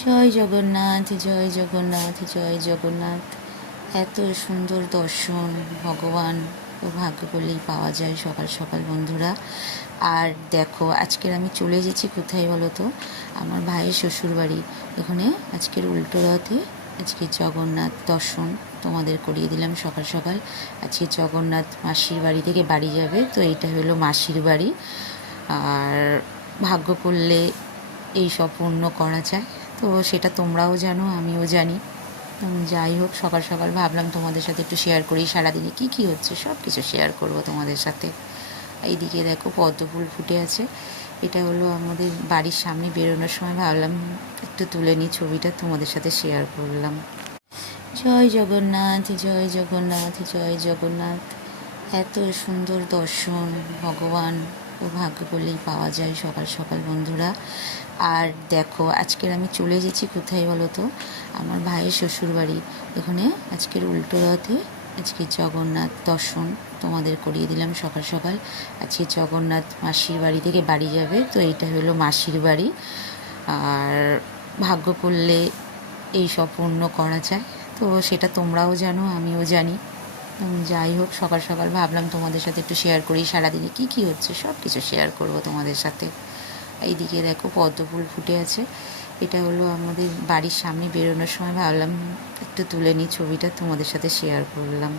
জয় জগন্নাথ, জয় জগন্নাথ, জয় জগন্নাথ। এত সুন্দর দর্শন ভগবান ও ভাগ্য করলেই পাওয়া যায় সকাল সকাল বন্ধুরা। আর দেখো, আজকের আমি চলে এসেছি কোথায় বলো তো? আমার ভাইয়ের শ্বশুরবাড়ি। এখানে আজকের উল্টো রথে আজকে জগন্নাথ দর্শন তোমাদের করিয়ে দিলাম সকাল সকাল। আজকে জগন্নাথ মাসির বাড়ি থেকে বাড়ি যাবে, তো এইটা হলো মাসির বাড়ি। আর ভাগ্য করলে এই সব পূর্ণ করা যায়, তো সেটা তোমরাও জানো, আমিও জানি। যাই হোক, সকাল সকাল ভাবলাম তোমাদের সাথে একটু শেয়ার করি, সারাদিনে কী কী হচ্ছে সব কিছু শেয়ার করব তোমাদের সাথে। এইদিকে দেখো পদ্ম ফুল ফুটে আছে, এটা হলো আমাদের বাড়ির সামনে বেরোনোর সময় ভাবলাম একটু তুলে নিই ছবিটা, তোমাদের সাথে শেয়ার করলাম। জয় জগন্নাথ, জয় জগন্নাথ, জয় জগন্নাথ। এত সুন্দর দর্শন ভগবান ও ভাগ্য করলেই পাওয়া যায় সকাল সকাল বন্ধুরা। আর দেখো, আজকের আমি চলে এসেছি কোথায় বলো তো? আমার ভাইয়ের শ্বশুরবাড়ি। এখানে আজকের উল্টো রথে আজকে জগন্নাথ দর্শন তোমাদের করিয়ে দিলাম সকাল সকাল। আজকে জগন্নাথ মাসির বাড়ি থেকে বাড়ি যাবে, তো এইটা হলো মাসির বাড়ি। আর ভাগ্য করলে এই সব পূর্ণ করা যায়, তো সেটা তোমরাও জানো, আমিও জানি। যাই হোক, সকাল সকাল ভাবলাম তোমাদের সাথে একটু শেয়ার করি, সারাদিনে কী কী হচ্ছে সব কিছু শেয়ার করব তোমাদের সাথে। এইদিকে দেখো পদ্ম ফুল ফুটে আছে, এটা হলো আমাদের বাড়ির সামনে বেরোনোর সময় ভাবলাম একটু তুলে নিই ছবিটা, তোমাদের সাথে শেয়ার করলাম।